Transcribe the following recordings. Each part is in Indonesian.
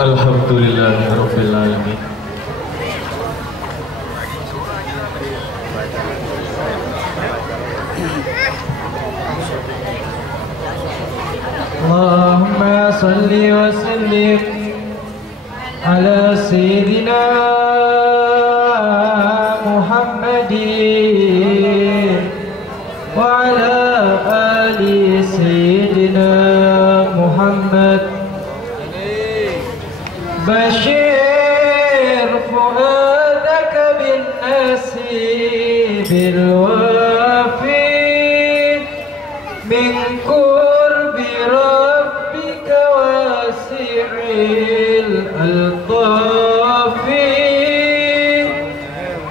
Alhamdulillahirabbil alamin. Allahumma salli wa sallim ala sayyidina Muhammadin wa ala ali sayyidina Muhammad. Bashir fuadaka bin nasibil wafi min qurbi rabbika wasi'il al-tafi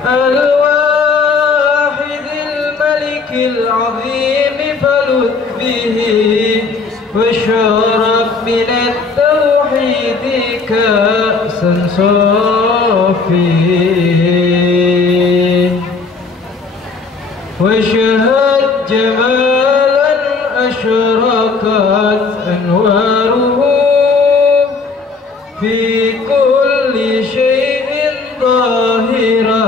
al-wahidil malikil azim falud bihi wa syarab minat كأسا صافي وشهد جمالا أشرقت أنواره في كل شيء ظاهرا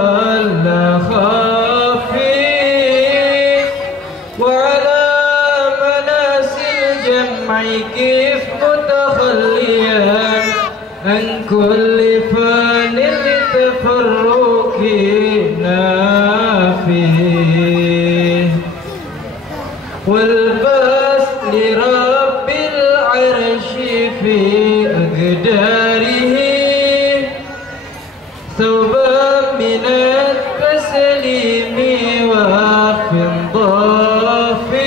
لا خافي وعلى مناسي الجمع كيف متخليا عن كل فان لتفرق نافي والبس لرب العرش في أقداره ثوبا من التسليم وفي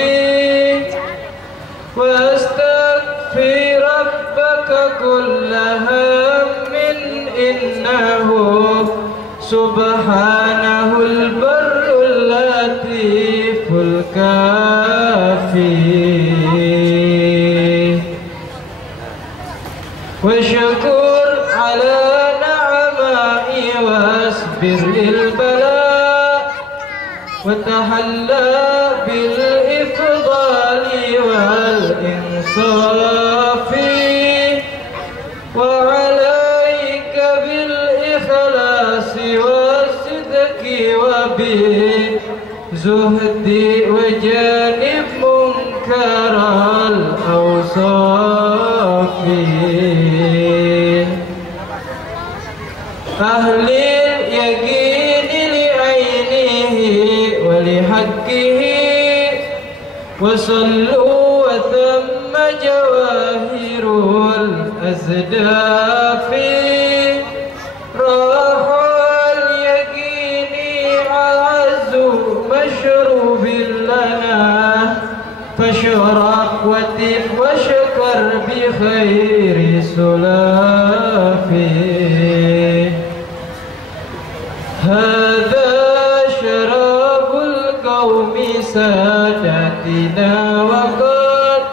واستغفر ربك كل هم إنه سبحانه البر اللطيف الكافي وشكر على نعمائي واصبر للبلاء وتحلى بالإفضال والإنصاف وعليك بالإخلاص والصدق وبالزهد وجانب منكر الأوصاف أهل اليقين لعينه ولحقه وصلوا وثم جواهر الأزداف راح اليقين أعز مشروب لنا فاشرب وتف وشكر بخير سلاف هذا شراب القوم سادتنا وقد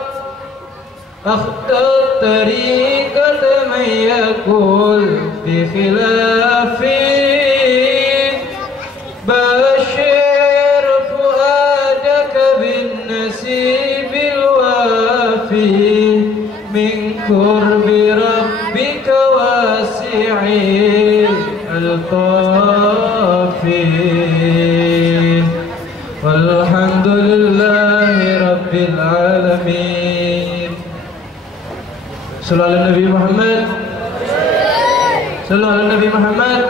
أخطأ طريقة من يقول بخلافه بشر فؤادك بالنسيب الوافي من قرب ربك واسع الطافي والحمد لله رب العالمين. صلى على النبي محمد. صلى على النبي محمد.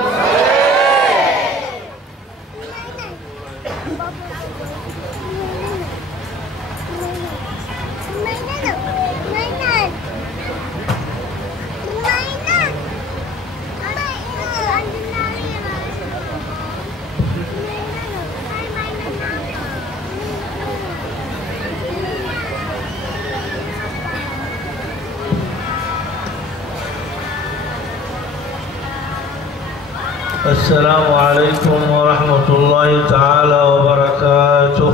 السلام عليكم ورحمة الله تعالى وبركاته.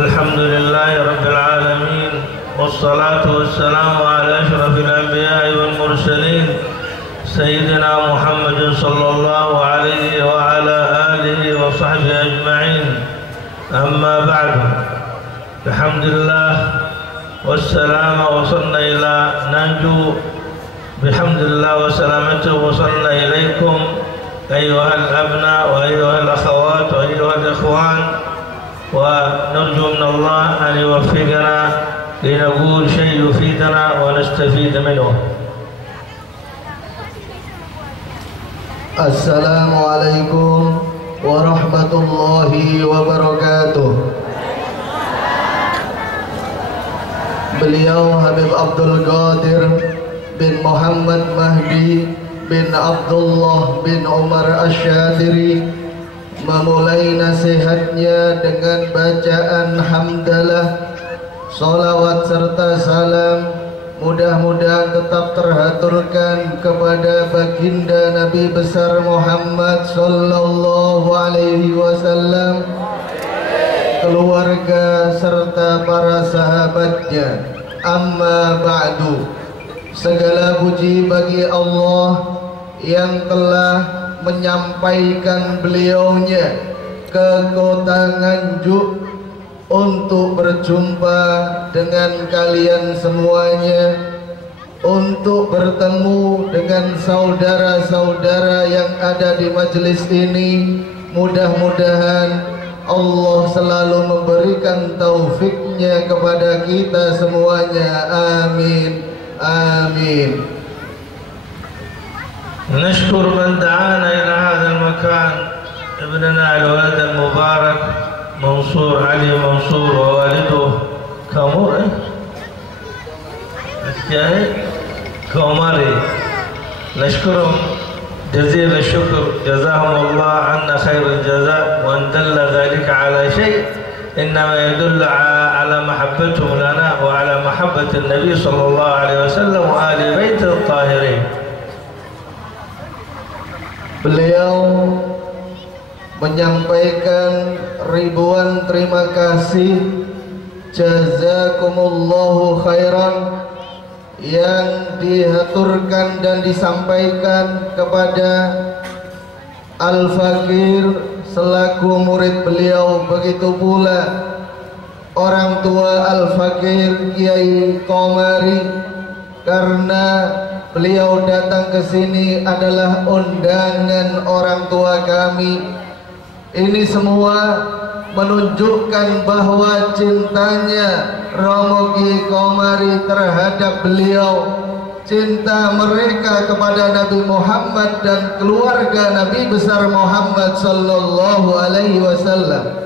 الحمد لله رب العالمين والصلاة والسلام على أشرف الأنبياء والمرسلين سيدنا محمد صلى الله عليه وعلى آله وصحبه أجمعين. أما بعد، الحمد لله والسلام وصلنا إلى ننجو بحمد الله وسلامته. وصلنا إليكم أيها الأبناء وأيها الأخوات وأيها الإخوان، ونرجو من الله أن يوفقنا لنقول شيء يفيدنا ونستفيد منه. Assalamualaikum warahmatullahi wabarakatuh. Beliau Habib Abdul Qadir bin Muhammad Mahdi bin Abdullah bin Umar Asyadiri memulai nasihatnya dengan bacaan hamdalah, salawat serta salam. Mudah-mudahan tetap terhaturkan kepada baginda Nabi besar Muhammad sallallahu alaihi wasallam, keluarga serta para sahabatnya. Amma ba'du. Segala puji bagi Allah yang telah menyampaikan beliaunya ke kota Nganjuk untuk berjumpa dengan kalian semuanya, untuk bertemu dengan saudara-saudara yang ada di majelis ini. Mudah-mudahan Allah selalu memberikan taufiknya kepada kita semuanya. Amin. Amin. نشكر من دعانا إلى هذا المكان، ابننا الولد المبارك منصور علي منصور ووالده كامور كوماري. نشكرهم جزيل الشكر، جزاهم الله عنا خير الجزاء. وان دل ذلك على شيء إنما يدل على محبتهم لنا وعلى محبة النبي صلى الله عليه وسلم وآل بيته الطاهرين. Beliau menyampaikan ribuan terima kasih, jazakumullahu khairan, yang dihaturkan dan disampaikan kepada Al-Fakir selaku murid beliau. Begitu pula orang tua Al-Fakir Kiai Komari, karena beliau datang ke sini adalah undangan orang tua kami. Ini semua menunjukkan bahwa cintanya Romo Kiai Komari terhadap beliau, cinta mereka kepada Nabi Muhammad dan keluarga Nabi besar Muhammad sallallahu alaihi wasallam.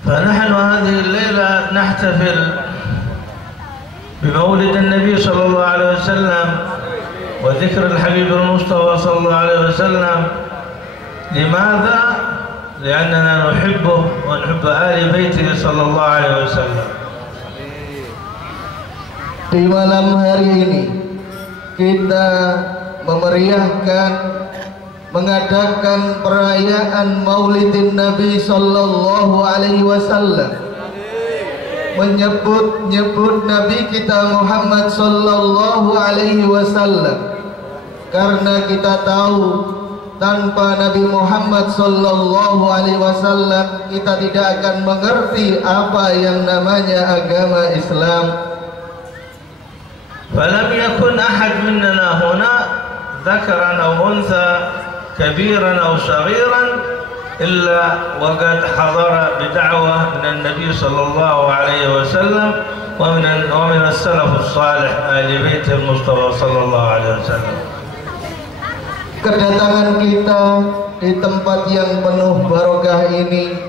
فنحن هذه الليلة نحتفل بمولد النبي صلى الله عليه وسلم وذكر الحبيب المصطفى صلى الله عليه وسلم. لماذا؟ لأننا نحبه ونحب آل بيته صلى الله عليه وسلم. Di malam hari ini kita memeriahkan, mengadakan perayaan Maulidin Nabi sallallahu alaihi wasallam, menyebut-nyebut Nabi kita Muhammad sallallahu alaihi wasallam, karena kita tahu tanpa Nabi Muhammad sallallahu alaihi wasallam kita tidak akan mengerti apa yang namanya agama Islam. فلم يكن أحد مننا هنا ذكرا أو أنثى كبيرا أو صغيرا إلا وقد حضر بدعوة من النبي صلى الله عليه وسلم ومن السلف الصالح آل بيت المصطفى صلى الله عليه وسلم. Kedatangan kita di tempat yang penuh barokah ini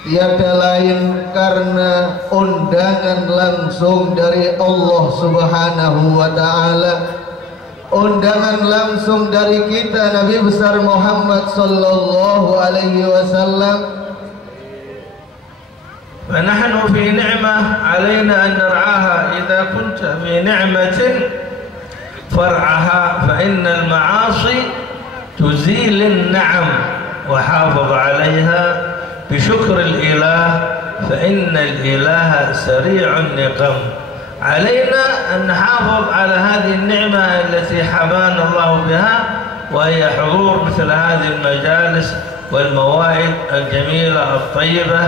tiada lain karena undangan langsung dari Allah Subhanahu wa ta'ala, undangan langsung dari kita Nabi besar Muhammad sallallahu alaihi wasallam. فنحن في نعمة علينا أن نرعاها. إذا كنت في نعمة فرعها، فإن المعاصي تزيل النعم، وحافظ عليها بشكر الإله، فإن الإله سريع النقم. علينا أن نحافظ على هذه النعمة التي حبانا الله بها، وهي حضور مثل هذه المجالس والمواعظ الجميلة الطيبة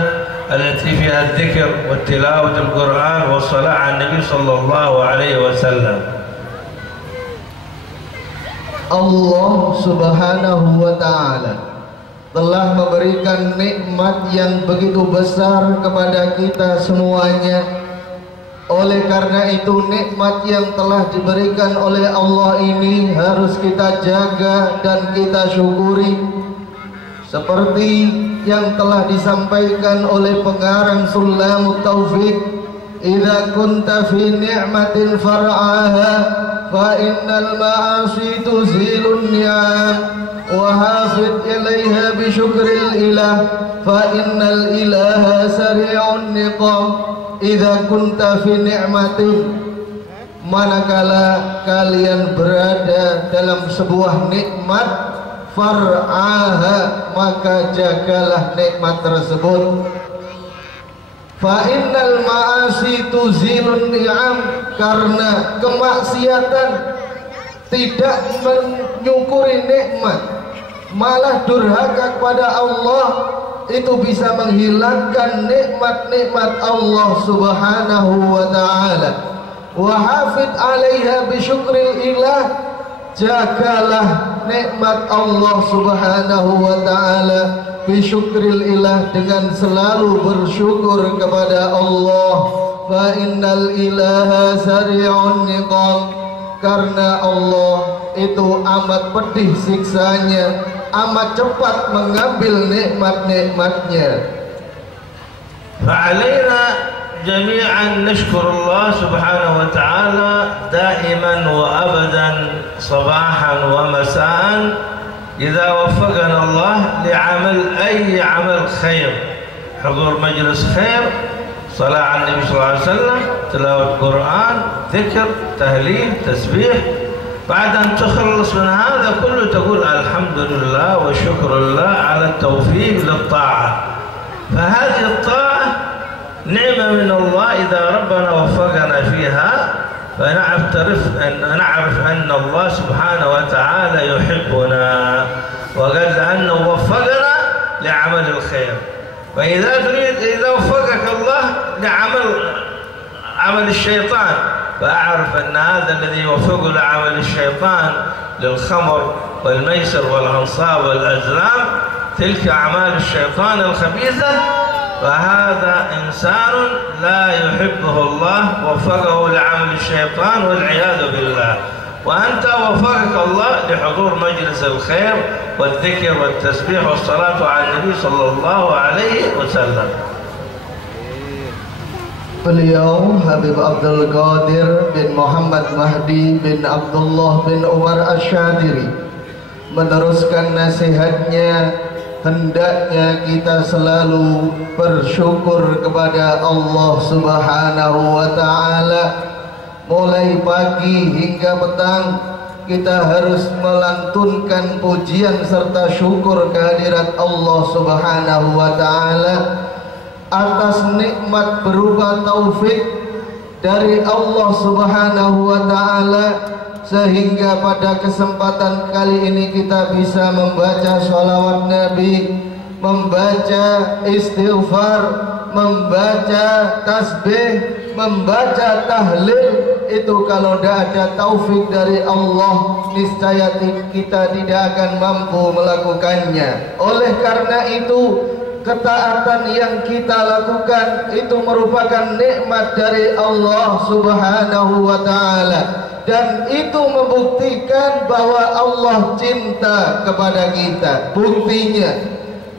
التي فيها الذكر والتلاوة القرآن والصلاة على النبي صلى الله عليه وسلم. Allah Subhanahu wa Ta'ala telah memberikan nikmat yang begitu besar kepada kita semuanya. Oleh karena itu nikmat yang telah diberikan oleh Allah ini harus kita jaga dan kita syukuri. Seperti yang telah disampaikan oleh pengarang Sulamut Taufiq, "Idza kunta fi ni'matin far'aha fa innal ma'asi tuzilun ni'am wa hafid ilaiha bi syukril ilah fa innal ilaha sari'un niqam." Idza kunta fi ni'matin, manakala kalian berada dalam sebuah nikmat, far'aha, maka jagalah nikmat tersebut. Fa innal ma'asi tuzilun ni'am, karena kemaksiatan tidak menyukuri nikmat, malah durhaka kepada Allah, itu bisa menghilangkan nikmat-nikmat Allah Subhanahu wa Ta'ala. Wa hafid 'alaiha bi syukril ilah, jagalah nikmat Allah Subhanahu wa Ta'ala bi syukril ilah, dengan selalu bersyukur kepada Allah. Fa innal ilaha sari'un niqam, karena Allah itu amat pedih siksanya, amat cepat mengambil nikmat-nikmatnya. فعلينا جميعا نشكر الله سبحانه وتعالى دائما وأبدا صباحا ومساء إذا وفقنا الله لعمل أي عمل خير، حضور مجلس خير، صلاة على النبي صلى الله عليه وسلم، تلاوة قرآن، ذكر، تهليل، تسبيح. بعد أن تخلص من هذا كله تقول الحمد لله وشكر الله على التوفيق للطاعة. فهذه الطاعة نعمة من الله إذا ربنا وفقنا فيها، فنعرف أن الله سبحانه وتعالى يحبنا وقال أنه وفقنا لعمل الخير. فإذا تريد إذا وفقك الله لعمل الشيطان، فأعرف أن هذا الذي يوفقه لعمل الشيطان للخمر والميسر والأنصاب والأزلام، تلك أعمال الشيطان الخبيثة، فهذا إنسان لا يحبه الله، وفقه لعمل الشيطان والعياذ بالله. وأنت وفقك الله لحضور مجلس الخير والذكر والتسبيح والصلاة على النبي صلى الله عليه وسلم. Beliau Habib Abdul Qadir bin Muhammad Mahdi bin Abdullah bin Umar Asyadiri meneruskan nasihatnya, hendaknya kita selalu bersyukur kepada Allah Subhanahu wa Ta'ala. Mulai pagi hingga petang kita harus melantunkan pujian serta syukur kehadirat Allah Subhanahu wa Ta'ala atas nikmat berupa taufik dari Allah Subhanahu wa Ta'ala, sehingga pada kesempatan kali ini kita bisa membaca sholawat Nabi, membaca istighfar, membaca tasbih, membaca tahlil. Itu kalau tidak ada taufik dari Allah, niscaya kita tidak akan mampu melakukannya. Oleh karena itu, ketaatan yang kita lakukan itu merupakan nikmat dari Allah Subhanahu wa Ta'ala, dan itu membuktikan bahwa Allah cinta kepada kita. Buktinya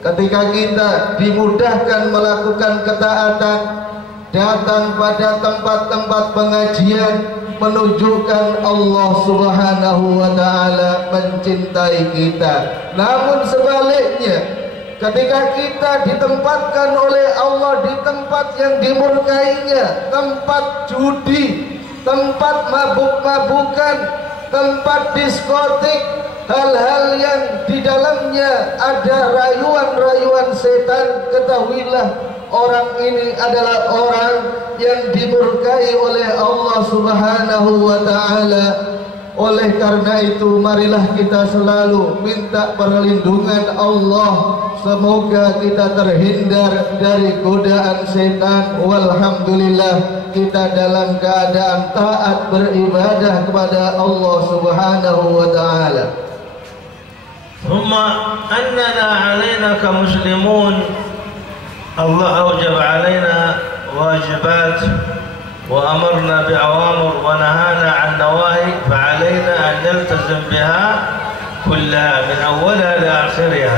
ketika kita dimudahkan melakukan ketaatan, datang pada tempat-tempat pengajian, menunjukkan Allah Subhanahu wa Ta'ala mencintai kita. Namun sebaliknya, ketika kita ditempatkan oleh Allah di tempat yang dimurkainya, tempat judi, tempat mabuk-mabukan, tempat diskotik, hal-hal yang di dalamnya ada rayuan-rayuan setan, ketahuilah orang ini adalah orang yang dimurkai oleh Allah Subhanahu wa Ta'ala. Oleh karena itu marilah kita selalu minta perlindungan Allah, semoga kita terhindar dari godaan setan. Walhamdulillah kita dalam keadaan taat beribadah kepada Allah Subhanahu wa taala. ثم أننا علينا كمسلمون الله أوجب علينا واجبات وأمرنا بأوامر ونهانا عن نواهي، فعلينا أن نلتزم بها كلها من أولها لآخرها.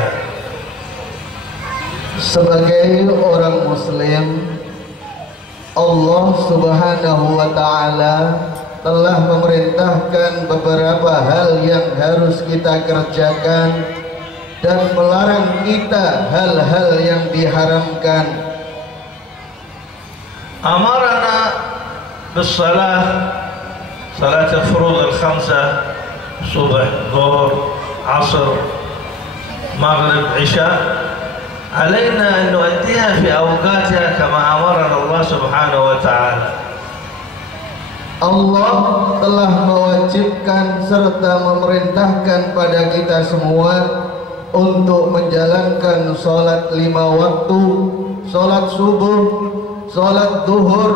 Sebagai orang muslim, Allah Subhanahu wa taala telah memerintahkan beberapa hal yang harus kita kerjakan dan melarang kita hal-hal yang diharamkan. أمرنا بالصلاة، صلاة الفروض الخمسة، صبح ظهر عصر مغرب عشاء، علينا أن نؤديها في أوقاتها كما أمرنا الله سبحانه وتعالى. Allah telah mewajibkan serta memerintahkan pada kita semua untuk menjalankan sholat 5 waktu, sholat subuh, sholat duhur,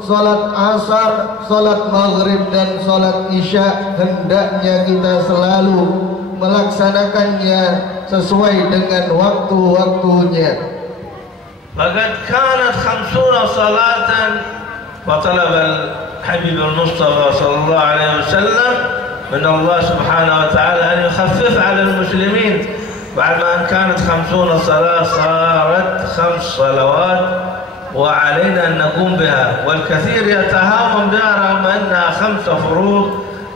sholat asar, sholat maghrib dan sholat isya. Hendaknya kita selalu melaksanakannya sesuai dengan waktu-waktunya. Faqad kanat 50 salatan وطلب الحبيب المصطفى صلى الله عليه وسلم من الله سبحانه وتعالى أن يخفف على المسلمين بعد ما أن كانت 50 صلاة صارت 5 صلوات وعلينا أن نقوم بها، والكثير يتهاون بها رغم أنها 5 فروض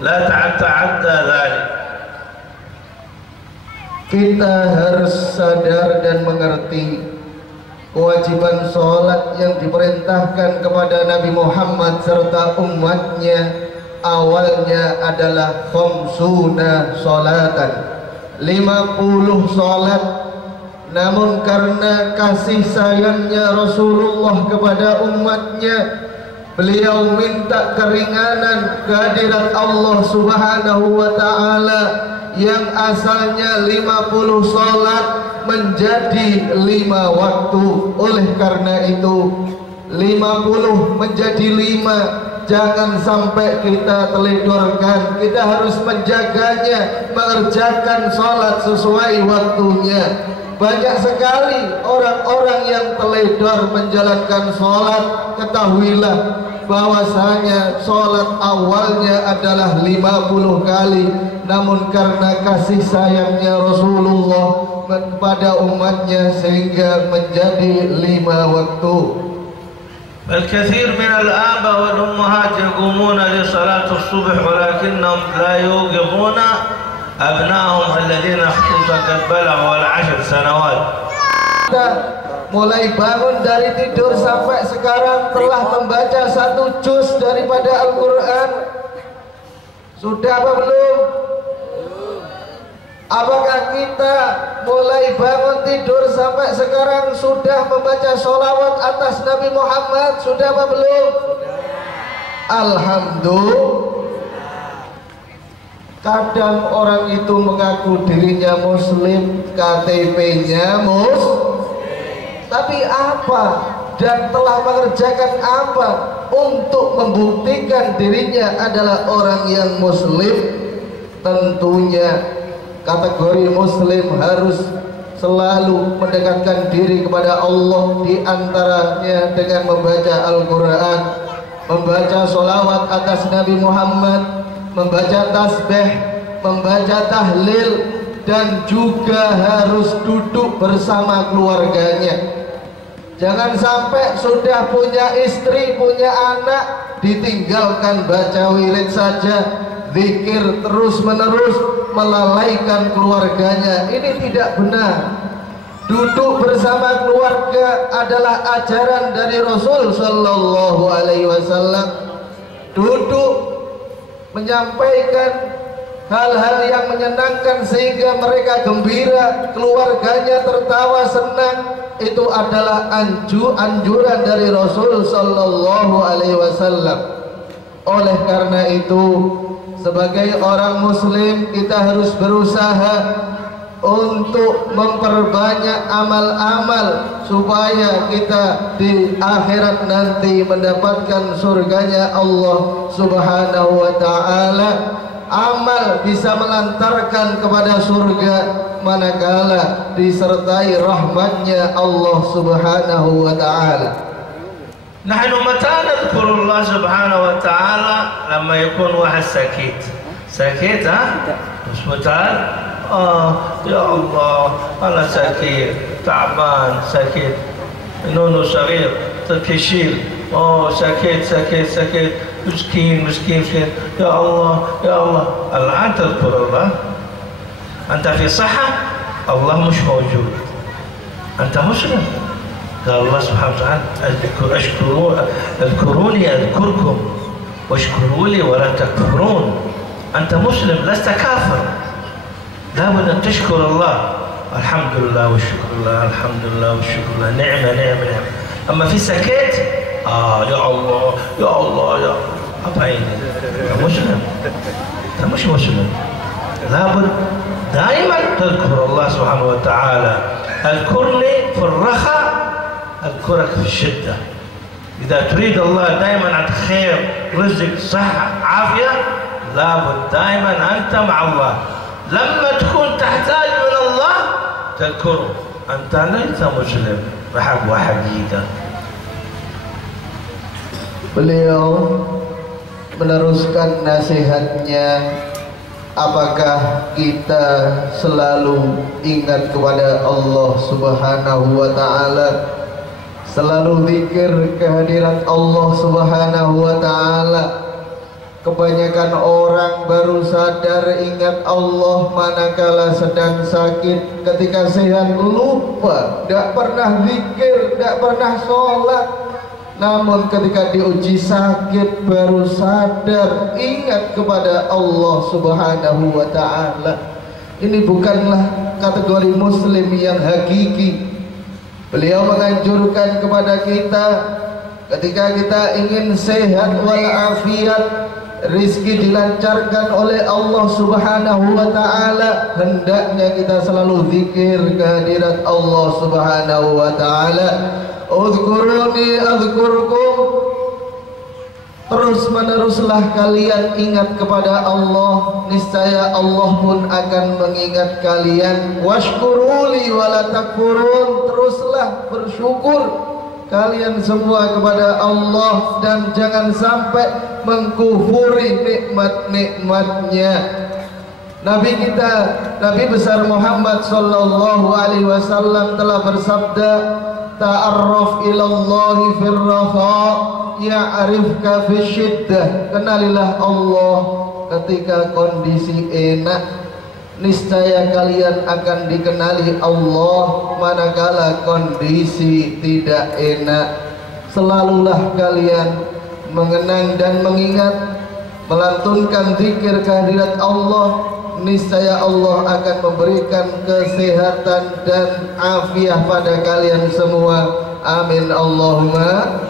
لا تتعدى ذلك. Kita harus sadar dan mengerti kewajiban sholat yang diperintahkan kepada Nabi Muhammad serta umatnya awalnya adalah 50 sholatan, 50 sholat. Namun karena kasih sayangnya Rasulullah kepada umatnya, beliau minta keringanan kehadirat Allah Subhanahu wa ta'ala yang asalnya 50 sholat menjadi 5 waktu. Oleh karena itu 50 menjadi 5, jangan sampai kita teledorkan. Kita harus menjaganya, mengerjakan sholat sesuai waktunya. Banyak sekali orang-orang yang teledor menjalankan sholat. Ketahuilah bahwasanya sholat awalnya adalah 50 kali, namun karena kasih sayangnya Rasulullah kepada umatnya sehingga menjadi 5 waktu. الكثير من الآباء والأمهات يقومون لصلاة الصبح ولكنهم لا يوقظون أبنائهم الذين خصوصا قد بلغوا 10 سنوات. Kita mulai bangun dari tidur sampai sekarang telah membaca 1 juz daripada Al-Quran. Sudah apa belum? Apakah kita mulai bangun tidur sampai sekarang sudah membaca sholawat atas Nabi Muhammad? Sudah apa belum? Alhamdulillah. Kadang orang itu mengaku dirinya muslim, KTP-nya tapi apa dan telah mengerjakan apa untuk membuktikan dirinya adalah orang yang muslim? Tentunya kategori muslim harus selalu mendekatkan diri kepada Allah, di antaranya dengan membaca Al-Quran, membaca sholawat atas Nabi Muhammad, membaca tasbih, membaca tahlil, dan juga harus duduk bersama keluarganya. Jangan sampai sudah punya istri, punya anak, ditinggalkan baca wirid saja, zikir terus menerus, melalaikan keluarganya. Ini tidak benar. Duduk bersama keluarga adalah ajaran dari Rasul Sallallahu Alaihi Wasallam. Duduk menyampaikan hal-hal yang menyenangkan sehingga mereka gembira, keluarganya tertawa senang. Itu adalah anjuran dari Rasul Sallallahu Alaihi Wasallam. Oleh karena itu sebagai orang muslim kita harus berusaha untuk memperbanyak amal-amal supaya kita di akhirat nanti mendapatkan surganya Allah Subhanahu wa ta'ala. Amal bisa mengantarkan kepada surga manakala disertai rahmatnya Allah Subhanahu wa ta'ala. نحن متى نذكر الله سبحانه وتعالى لما يكون واحد ساكت ها مش متعال يا الله أنا ساكت تعبان ساكت نونو صغير كشير ساكت مسكين يا الله الآن تذكر الله. أنت في صحة الله مش موجود، أنت مسلم. قال الله سبحانه وتعالى اذكروني أذكركم واشكروا لي ولا تكفرون. أنت مسلم لست كافر، لابد أن تشكر الله. الحمد لله والشكر لله، الحمد لله والشكر لله، نعمة. أما في سكت يا الله apa ini? أنت مسلم، أنت مش مسلم. لابد دائما تذكر الله سبحانه وتعالى. اذكرني في الرخاء أذكرك في الشدة. إذا تريد الله دائما عن خير رزق صحة عافية لابد دائما أنت مع الله. لما تكون تحتاج من الله تذكره. أنت ليس مسلم بحق وحقيقة. Beliau meneruskan nasihatnya, apakah kita selalu ingat kepada Allah Subhanahu wa ta'ala, selalu zikir kehadiran Allah Subhanahu wa ta'ala. Kebanyakan orang baru sadar ingat Allah manakala sedang sakit. Ketika sehat lupa, tidak pernah zikir, tidak pernah sholat. Namun ketika diuji sakit baru sadar ingat kepada Allah Subhanahu wa ta'ala. Ini bukanlah kategori muslim yang hakiki. Beliau menganjurkan kepada kita ketika kita ingin sehat walafiat, rizki dilancarkan oleh Allah Subhanahu wa ta'ala, hendaknya kita selalu zikir kehadirat Allah Subhanahu wa ta'ala. Uzkuruni azkurkum. Terus meneruslah kalian ingat kepada Allah, niscaya Allah pun akan mengingat kalian. Washkuruli wala takfurun. Teruslah bersyukur kalian semua kepada Allah dan jangan sampai mengkufuri nikmat-nikmatnya. Nabi kita, Nabi besar Muhammad sallallahu alaihi wasallam telah bersabda, ta'arraf ilallahi fir rafa ya'rifka fi syiddah. Kenalilah Allah ketika kondisi enak, niscaya kalian akan dikenali Allah manakala kondisi tidak enak. Selalulah kalian mengenang dan mengingat, melantunkan zikir kehadirat Allah, niscaya Allah akan memberikan kesehatan dan afiah pada kalian semua. Amin Allahumma.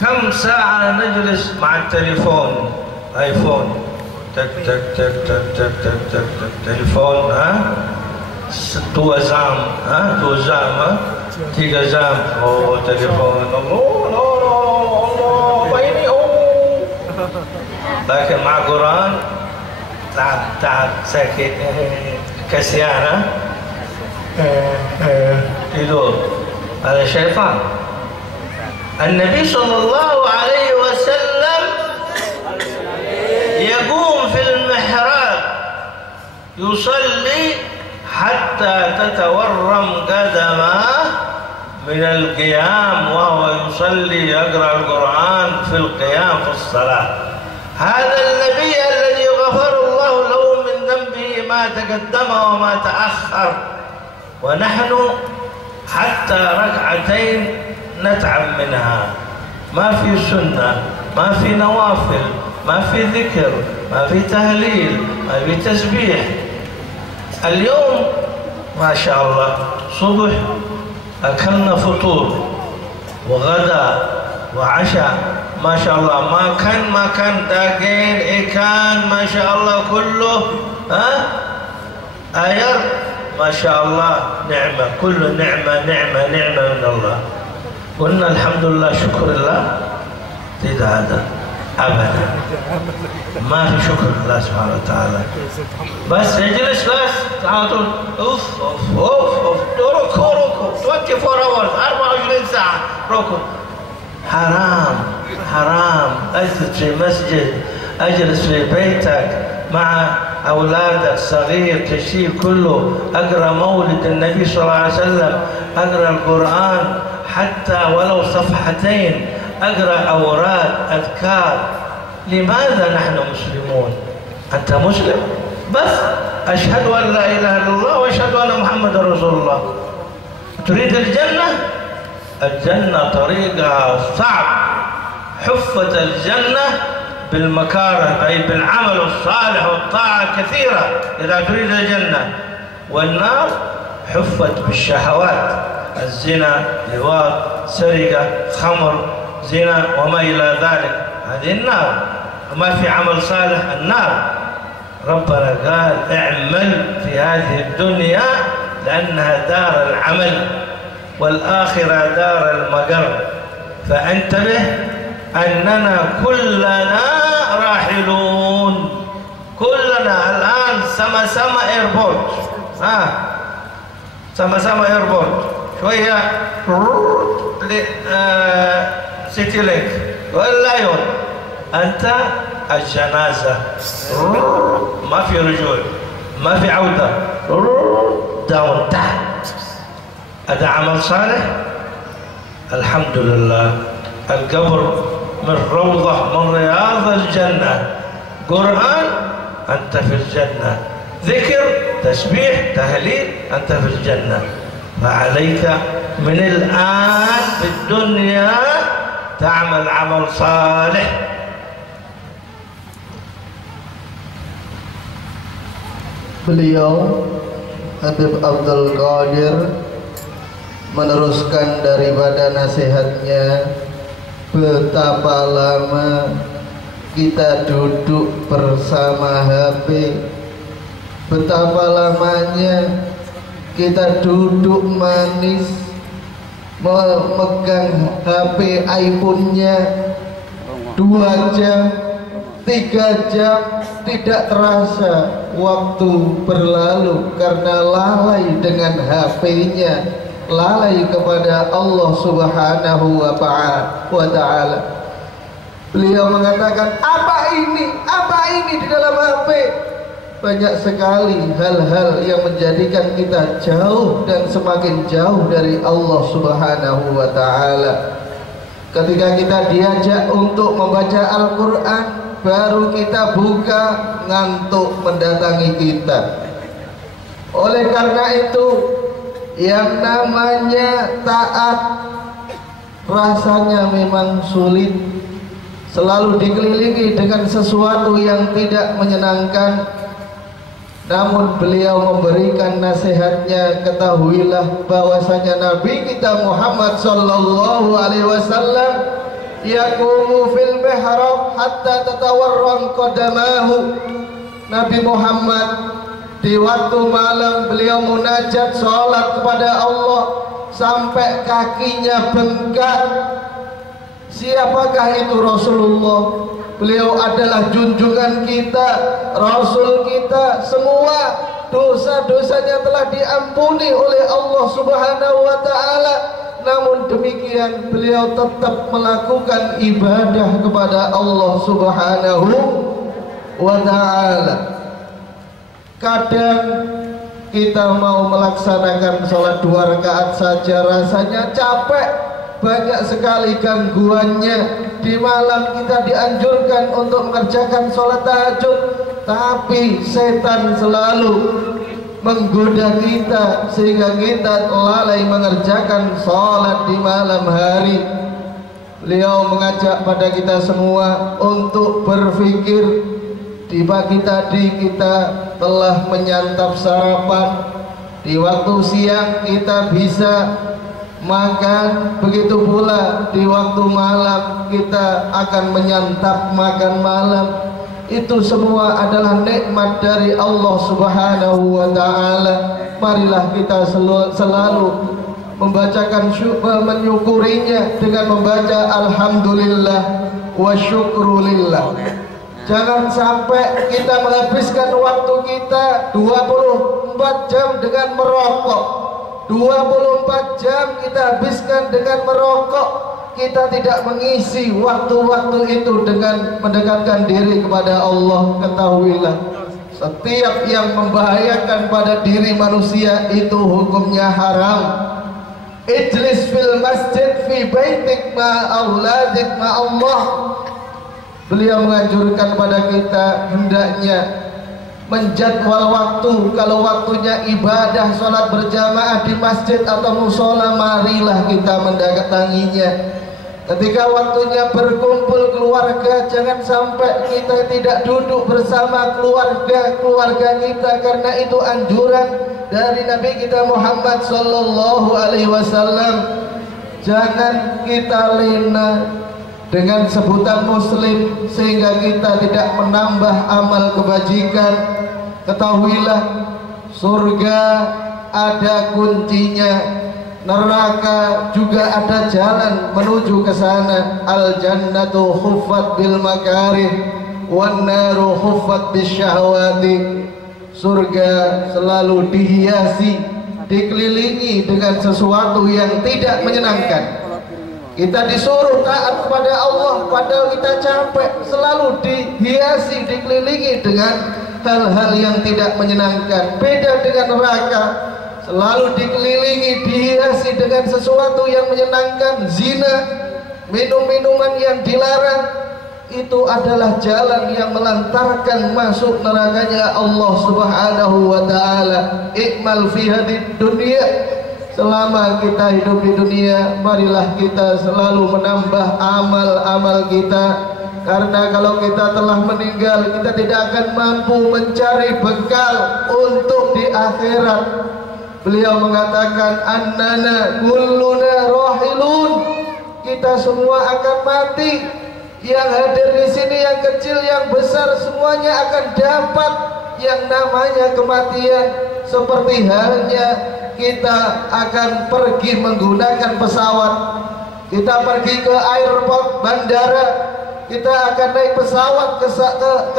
كم ساعة نجلس مع التليفون آيفون تك تك تك تك تك تك تك تك تليفون dua jam 3 jam تليفون الله ini لكن مع قرآن تعب ساكت كسيان يدور. هذا شيطان. النبي صلى الله عليه وسلم يقوم في المحراب يصلي حتى تتورم قدماه من القيام وهو يصلي يقرأ القرآن في القيام في الصلاة. هذا النبي الذي غفر الله له من ذنبه ما تقدم وما تأخر، ونحن حتى ركعتين نتعب منها. ما في سنة، ما في نوافل، ما في ذكر، ما في تهليل، ما في تسبيح. اليوم ما شاء الله صبح أكلنا فطور وغدا وعشاء ما شاء الله، makan daging ikan ما شاء الله كله air ما شاء الله نعمة، كل نعمة من الله. قلنا الحمد لله شكر الله، tidak ada أبدا، ما في شكر الله سبحانه وتعالى. بس يجلس بس على طول اوف اوف اوف اوف ركوع 24 hours 24 ساعة ركوع. حرام. اجلس في مسجد، اجلس في بيتك مع اولادك صغير تشيل كله، اقرا مولد النبي صلى الله عليه وسلم، اقرا القرآن حتى ولو صفحتين، اقرا اوراد اذكار. لماذا نحن مسلمون؟ انت مسلم بس اشهد ان لا اله الا الله واشهد ان محمد رسول الله. تريد الجنة؟ الجنة طريقها صعب. حفت الجنة بالمكاره، أي بالعمل الصالح والطاعة الكثيرة إذا تريد الجنة. والنار حفت بالشهوات، الزنا، لواط، سرقة، خمر، زنا وما إلى ذلك، هذه النار. وما في عمل صالح، النار. ربنا قال اعمل في هذه الدنيا لأنها دار العمل والآخرة دار المقر. فانتبه أننا كلنا راحلون، كلنا الآن سما ايربورت، سما ايربورت، شوية سيتي لينك والعيون، أنت الجنازة، ما في رجوع، ما في عودة، داون تحت. هذا عمل صالح؟ الحمد لله. القبر من روضة من رياض الجنة، قرآن أنت في الجنة، ذكر تسبيح تهليل أنت في الجنة. فعليك من الآن في الدنيا تعمل عمل صالح. Beliau Habib Abdul Qadir meneruskan daripada nasihatnya, betapa lama kita duduk bersama HP, betapa lamanya kita duduk manis memegang HP iPhone-nya 2 jam, 3 jam, tidak terasa waktu berlalu karena lalai dengan HP-nya, lalai kepada Allah Subhanahu wa ta'ala. Beliau mengatakan, apa ini di dalam HP? Banyak sekali hal-hal yang menjadikan kita jauh dan semakin jauh dari Allah Subhanahu wa ta'ala. Ketika kita diajak untuk membaca Al-Quran, baru kita buka, ngantuk mendatangi kita. Oleh karena itu, yang namanya taat rasanya memang sulit, selalu dikelilingi dengan sesuatu yang tidak menyenangkan. Namun beliau memberikan nasihatnya, ketahuilah bahwasanya Nabi kita Muhammad sallallahu alaihi wasallam yaqumu fil mihrab hatta tatawarram qadamahu. Nabi Muhammad di waktu malam beliau munajat salat kepada Allah sampai kakinya bengkak. Siapakah itu? Rasulullah. Beliau adalah junjungan kita, Rasul kita. Semua dosa-dosanya telah diampuni oleh Allah Subhanahu wa ta'ala. Namun demikian beliau tetap melakukan ibadah kepada Allah Subhanahu wa ta'ala. Kadang kita mau melaksanakan sholat 2 rakaat saja rasanya capek, banyak sekali gangguannya. Di malam kita dianjurkan untuk mengerjakan sholat tahajud, tapi setan selalu menggoda kita sehingga kita lalai mengerjakan sholat di malam hari. Beliau mengajak pada kita semua untuk berpikir. Di pagi tadi kita telah menyantap sarapan, di waktu siang kita bisa makan, begitu pula di waktu malam kita akan menyantap makan malam. Itu semua adalah nikmat dari Allah Subhanahu wa ta'ala. Marilah kita selalu membacakan menyukurinya dengan membaca alhamdulillah wa syukrulillah. Jangan sampai kita menghabiskan waktu kita 24 jam dengan merokok, 24 jam kita habiskan dengan merokok. Kita tidak mengisi waktu-waktu itu dengan mendekatkan diri kepada Allah. Ketahuilah, setiap yang membahayakan pada diri manusia itu hukumnya haram. Ijlis fil masjid fi baitik ma auladik ma Allah. Beliau menganjurkan pada kita hendaknya menjadwal waktu. Kalau waktunya ibadah sholat berjamaah di masjid atau musola, marilah kita mendatanginya. Ketika waktunya berkumpul keluarga, jangan sampai kita tidak duduk bersama keluarga kita, karena itu anjuran dari Nabi kita Muhammad sallallahu alaihi wasallam. Jangan kita lena dengan sebutan muslim sehingga kita tidak menambah amal kebajikan. Ketahuilah, surga ada kuncinya, neraka juga ada jalan menuju ke sana. Al jannatu khuffat bil makarih wan naru khuffat bis syahwati. Surga selalu dihiasi, dikelilingi dengan sesuatu yang tidak menyenangkan. Kita disuruh taat kepada Allah, padahal kita capek. Selalu dihiasi, dikelilingi dengan hal-hal yang tidak menyenangkan. Beda dengan neraka, selalu dikelilingi, dihiasi dengan sesuatu yang menyenangkan. Zina, minum-minuman yang dilarang, itu adalah jalan yang melantarkan masuk nerakanya Allah Subhanahu wa ta'ala. Ikmal fi hadid dunia. Selama kita hidup di dunia, marilah kita selalu menambah amal-amal kita. Karena kalau kita telah meninggal, kita tidak akan mampu mencari bekal untuk di akhirat. Beliau mengatakan, annana kulluna rohilun. Kita semua akan mati. Yang hadir di sini, yang kecil, yang besar, semuanya akan dapat yang namanya kematian. Seperti halnya kita akan pergi menggunakan pesawat. Kita pergi ke airport, bandara, kita akan naik pesawat ke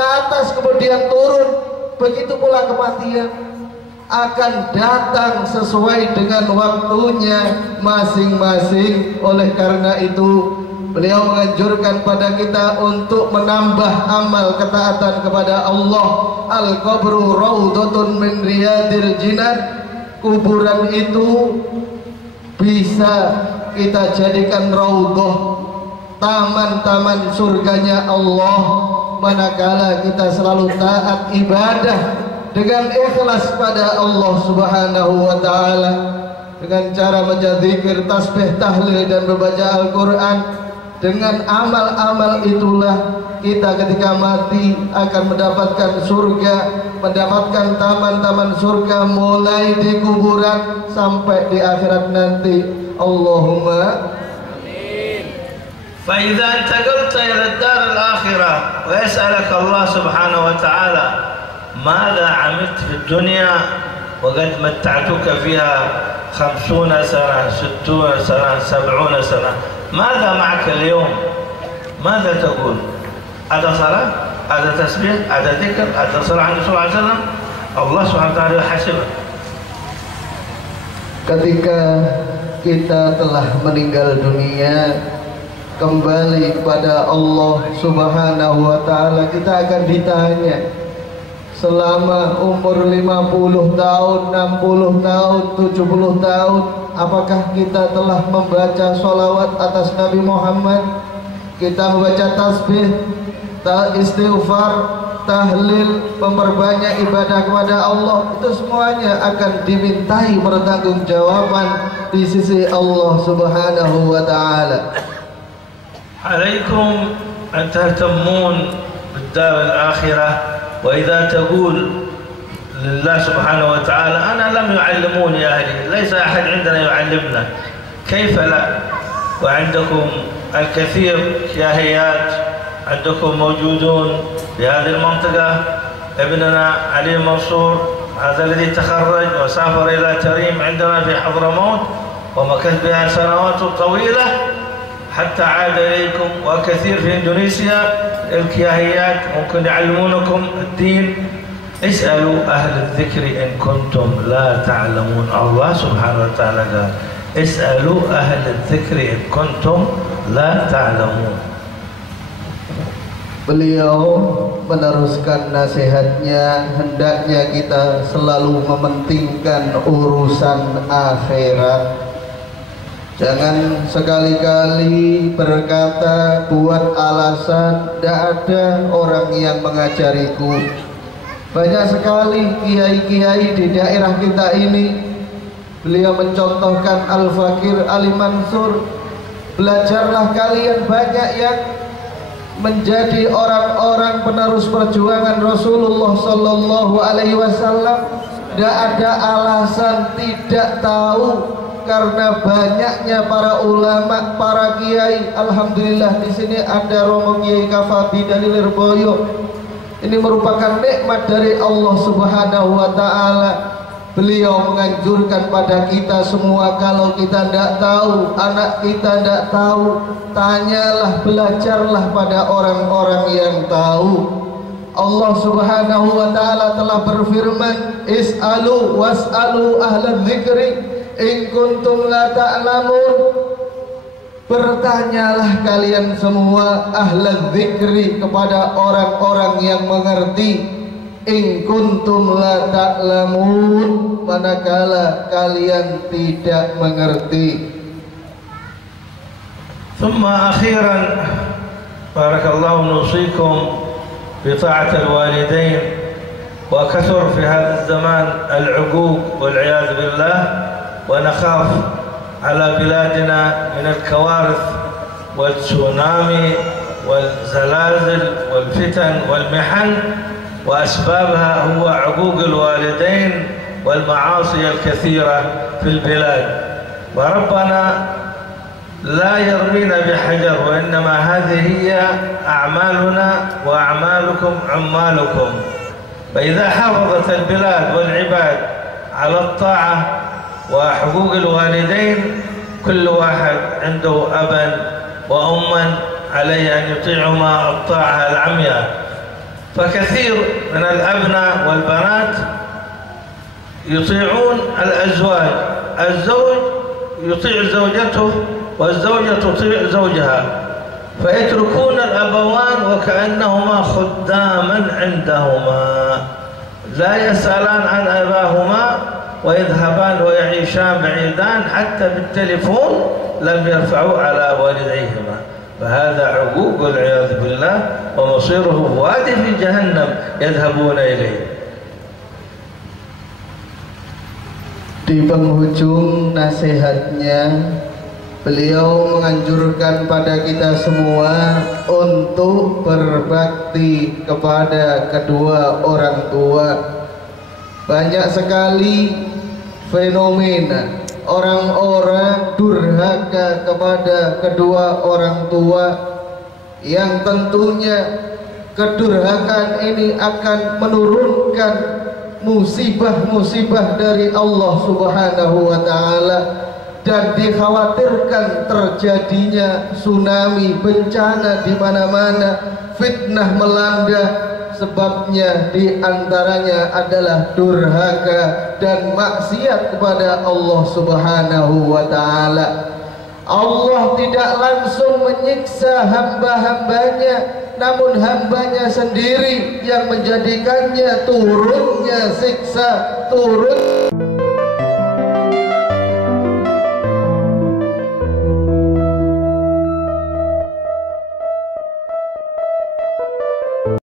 atas kemudian turun. Begitu pula kematian akan datang sesuai dengan waktunya masing-masing. Oleh karena itu, beliau menganjurkan pada kita untuk menambah amal ketaatan kepada Allah. Al-qabru raudhatun min riyadil jinan. Kuburan itu bisa kita jadikan raudhah, taman-taman surganya Allah, manakala kita selalu taat ibadah dengan ikhlas pada Allah Subhanahu wa ta'ala, dengan cara menjadzikir, tasbih, tahlil dan membaca Al-Quran. Dengan amal-amal itulah kita ketika mati akan mendapatkan surga, mendapatkan taman-taman surga mulai di kuburan sampai di akhirat nanti. Allahumma amin. فإذا انتقلت إلى الدار الآخرة ويسألك الله سبحانه وتعالى ماذا عملت في الدنيا وقد متعتك فيها 50 سنة 60 سنة 70 سنة، ماذا معك اليوم؟ ماذا تقول؟ ada salat, ada tasbih, ada zikir, ada salat Nabi sallallahu alaihi wasallam. Allah Subhanahu wa taala hasib. Ketika kita telah meninggal dunia, kembali kepada Allah Subhanahu wa taala, kita akan ditanya selama umur 50 tahun, 60 tahun, 70 tahun, apakah kita telah membaca sholawat atas Nabi Muhammad? Kita membaca tasbih, istighfar, tahlil, memperbanyak ibadah kepada Allah. Itu semuanya akan dimintai pertanggungjawaban di sisi Allah Subhanahu wa taala. Alaikum an tahtammun bid-dar al-akhirah, wa idza taqul lillah subhanahu wa ta'ala ana lam yu'allimuni ahli, laysa ahad 'indana yu'allimna, كيف لا؟ وعندكم الكثير شاهيات عندكم موجودون في هذه المنطقة. ابننا علي منصور هذا الذي تخرج وسافر إلى تريم عندنا في حضرموت ومكث بها سنوات طويلة حتى عاد إليكم، وكثير في إندونيسيا الكياهيات ممكن يعلمونكم الدين. اسألوا أهل الذكر إن كنتم لا تعلمون. الله سبحانه وتعالى قال اسألوا أهل الذكر إن كنتم لا تعلمون. Beliau meneruskan nasihatnya, hendaknya kita selalu mementingkan urusan akhirat. Jangan sekali-kali berkata buat alasan tidak ada orang yang mengajariku. Banyak sekali kiai-kiai di daerah kita ini. Beliau mencontohkan Al-Fakir Ali Mansur. Belajarlah kalian banyak yang menjadi orang-orang penerus perjuangan Rasulullah Sallallahu Alaihi Wasallam. Tidak ada alasan tidak tahu, karena banyaknya para ulama, para kiai. Alhamdulillah di sini ada Romo Kiai Kafabi dari Lirboyo. Ini merupakan nikmat dari Allah Subhanahu Wa Taala. Beliau menganjurkan pada kita semua, kalau kita tidak tahu, anak kita tidak tahu, tanyalah, belajarlah pada orang-orang yang tahu. Allah Subhanahu Wa Taala telah berfirman, is'alu was'alu ahla dzikri in kuntum la ta'lamun. Bertanyalah kalian semua ahla dzikri, kepada orang-orang yang mengerti. In kuntum la ta'lamun, manakala kalian tidak mengerti. ثم أخيرا بارك الله نوصيكم بطاعة الوالدين. وكثر في هذا الزمان العقوق والعياذ بالله، ونخاف على بلادنا من الكوارث والتسونامي والزلازل والفتن والمحن، وأسبابها هو عقوق الوالدين والمعاصي الكثيرة في البلاد. وربنا لا يرمينا بحجر، وإنما هذه هي أعمالنا وأعمالكم عمالكم. فإذا حافظت البلاد والعباد على الطاعة وحقوق الوالدين، كل واحد عنده أبا وأما عليه أن يطيعهما الطاعة العمياء. فكثير من الأبناء والبنات يطيعون الأزواج، الزوج يطيع زوجته والزوجة تطيع زوجها، فيتركون الأبوان وكأنهما خداما عندهما، لا يسألان عن أباهما ويذهبان ويعيشان بعيدان، حتى بالتليفون لم يرفعوا على والديهما. فهذا عقوق والعياذ بالله، ومصيره وادي في جهنم يذهبون إليه. Di penghujung nasihatnya, beliau menganjurkan pada kita semua untuk berbakti kepada kedua orang tua. Banyak sekali fenomena orang-orang durhaka kepada kedua orang tua, yang tentunya kedurhakaan ini akan menurunkan musibah-musibah dari Allah Subhanahu wa Ta'ala, dan dikhawatirkan terjadinya tsunami, bencana di mana-mana, fitnah melanda. Sebabnya diantaranya adalah durhaka dan maksiat kepada Allah Subhanahu wa Ta'ala. Allah tidak langsung menyiksa hamba-hambanya, namun hambanya sendiri yang menjadikannya turunnya siksa, turun